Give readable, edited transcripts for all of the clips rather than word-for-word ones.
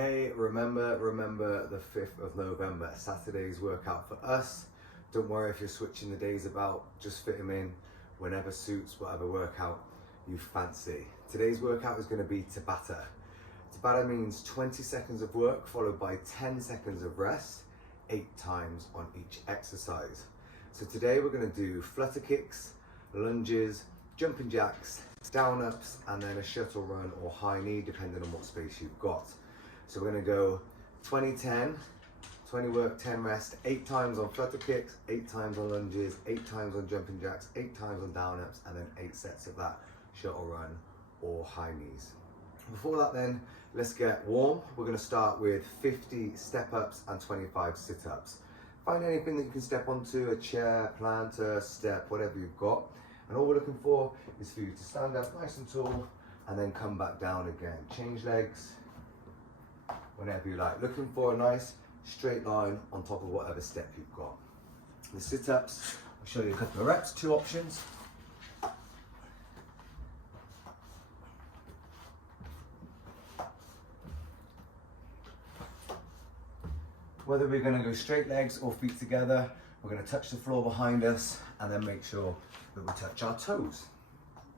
Hey, remember the 5th of November, Saturday's workout for us. Don't worry if you're switching the days about, just fit them in whenever suits, whatever workout you fancy. Today's workout is going to be Tabata. Tabata means 20 seconds of work followed by 10 seconds of rest, 8 times on each exercise. So today we're going to do Flutter Kicks, lunges, jumping jacks, down ups, and then a shuttle run or high knee depending on what space you've got. So we're going to go 20-10, 20 work, 10 rest, 8 times on Flutter Kicks, 8 times on lunges, 8 times on jumping jacks, 8 times on down ups, and then 8 sets of that shuttle run or high knees. Before that then, let's get warm. We're going to start with 50 step ups and 25 sit ups. Find anything that you can step onto, a chair, planter, step, whatever you've got. And all we're looking for is for you to stand up nice and tall and then come back down again. Change legs whenever you like. Looking for a nice straight line on top of whatever step you've got. The sit ups, I'll show you a couple of reps, 2 options. Whether we're going to go straight legs or feet together, we're going to touch the floor behind us and then make sure that we touch our toes.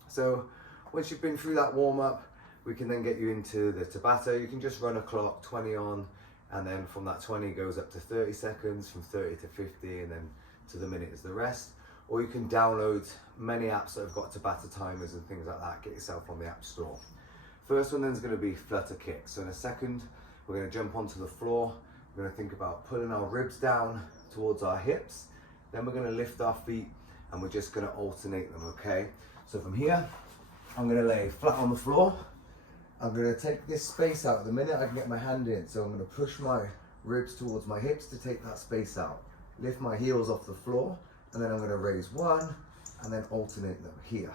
So once you've been through that warm up, we can then get you into the Tabata. You can just run a clock, 20 on, and then from that 20 goes up to 30 seconds, from 30 to 50, and then to the minute is the rest. Or you can download many apps that have got Tabata timers and things like that. Get yourself on the App Store. First one then is going to be Flutter Kicks. So in a second, we're going to jump onto the floor. We're going to think about pulling our ribs down towards our hips. Then we're going to lift our feet and we're just going to alternate them, okay? So from here, I'm going to lay flat on the floor. I'm going to take this space out. The minute I can get my hand in, so I'm going to push my ribs towards my hips to take that space out. Lift my heels off the floor, and then I'm going to raise one, and then alternate them here.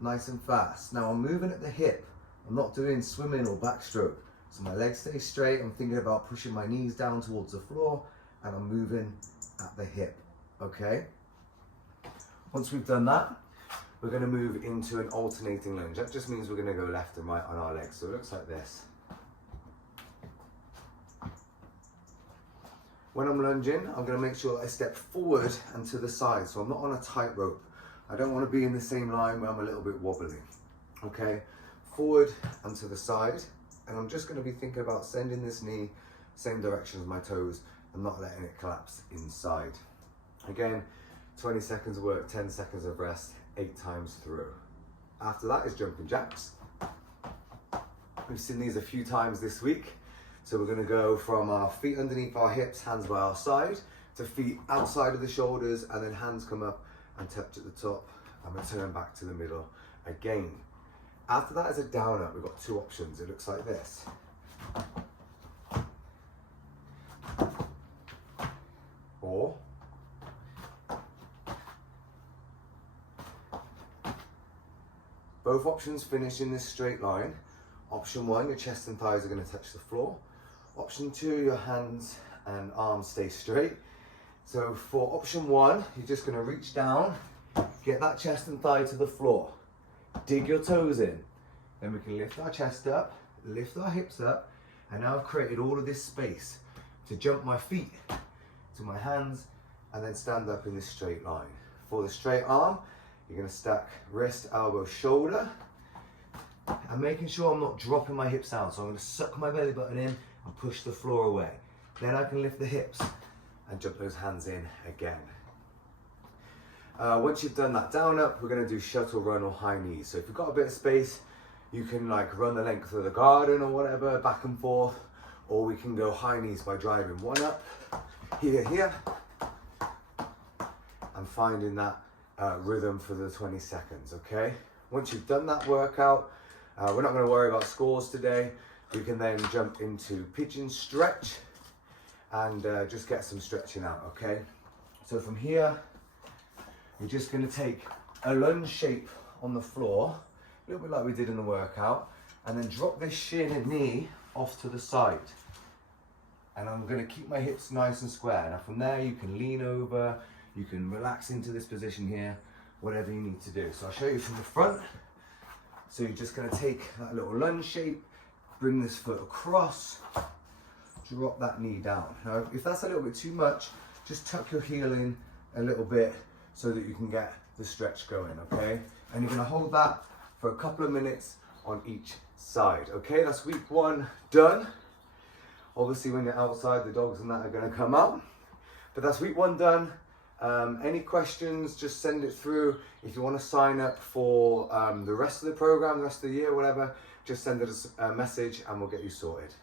Nice and fast. Now I'm moving at the hip. I'm not doing swimming or backstroke. So my legs stay straight. I'm thinking about pushing my knees down towards the floor, and I'm moving at the hip, okay? Once we've done that, we're going to move into an alternating lunge. That just means we're going to go left and right on our legs. So it looks like this. When I'm lunging, I'm going to make sure that I step forward and to the side. So I'm not on a tightrope. I don't want to be in the same line where I'm a little bit wobbly. Okay, forward and to the side. And I'm just going to be thinking about sending this knee same direction as my toes and not letting it collapse inside. Again, 20 seconds of work, 10 seconds of rest, 8 times through. After that is jumping jacks. We've seen these a few times this week. So we're going to go from our feet underneath our hips, hands by our side, to feet outside of the shoulders, and then hands come up and touch at the top, and return back to the middle again. After that is a down up. We've got 2 options. It looks like this. Or both options finish in this straight line. Option 1, your chest and thighs are going to touch the floor. Option 2, your hands and arms stay straight. So for option 1, you're just going to reach down, get that chest and thigh to the floor. Dig your toes in. Then we can lift our chest up, lift our hips up, and now I've created all of this space to jump my feet to my hands and then stand up in this straight line. For the straight arm, you're going to stack wrist, elbow, shoulder, and making sure I'm not dropping my hips out. So I'm going to suck my belly button in and push the floor away. Then I can lift the hips and jump those hands in again. Once you've done that down up, we're going to do shuttle run or high knees. So if you've got a bit of space, you can like run the length of the garden or whatever, back and forth, or we can go high knees by driving one up, here, and finding that rhythm for the 20 seconds, okay? Once you've done that workout, we're not going to worry about scores today. We can then jump into pigeon stretch and just get some stretching out, okay? So from here, we're just going to take a lunge shape on the floor, a little bit like we did in the workout, and then drop this shin and knee off to the side. And I'm going to keep my hips nice and square. Now from there, you can lean over, you can relax into this position here, whatever you need to do. So I'll show you from the front. So you're just going to take that little lunge shape, bring this foot across, drop that knee down. Now, if that's a little bit too much, just tuck your heel in a little bit so that you can get the stretch going, okay? And you're gonna hold that for a couple of minutes on each side, okay? That's week 1 done. Obviously, when you're outside, the dogs and that are gonna come out, but that's week 1 done. Any questions, just send it through. If you want to sign up for the rest of the program, the rest of the year, whatever, just send us a message and we'll get you sorted.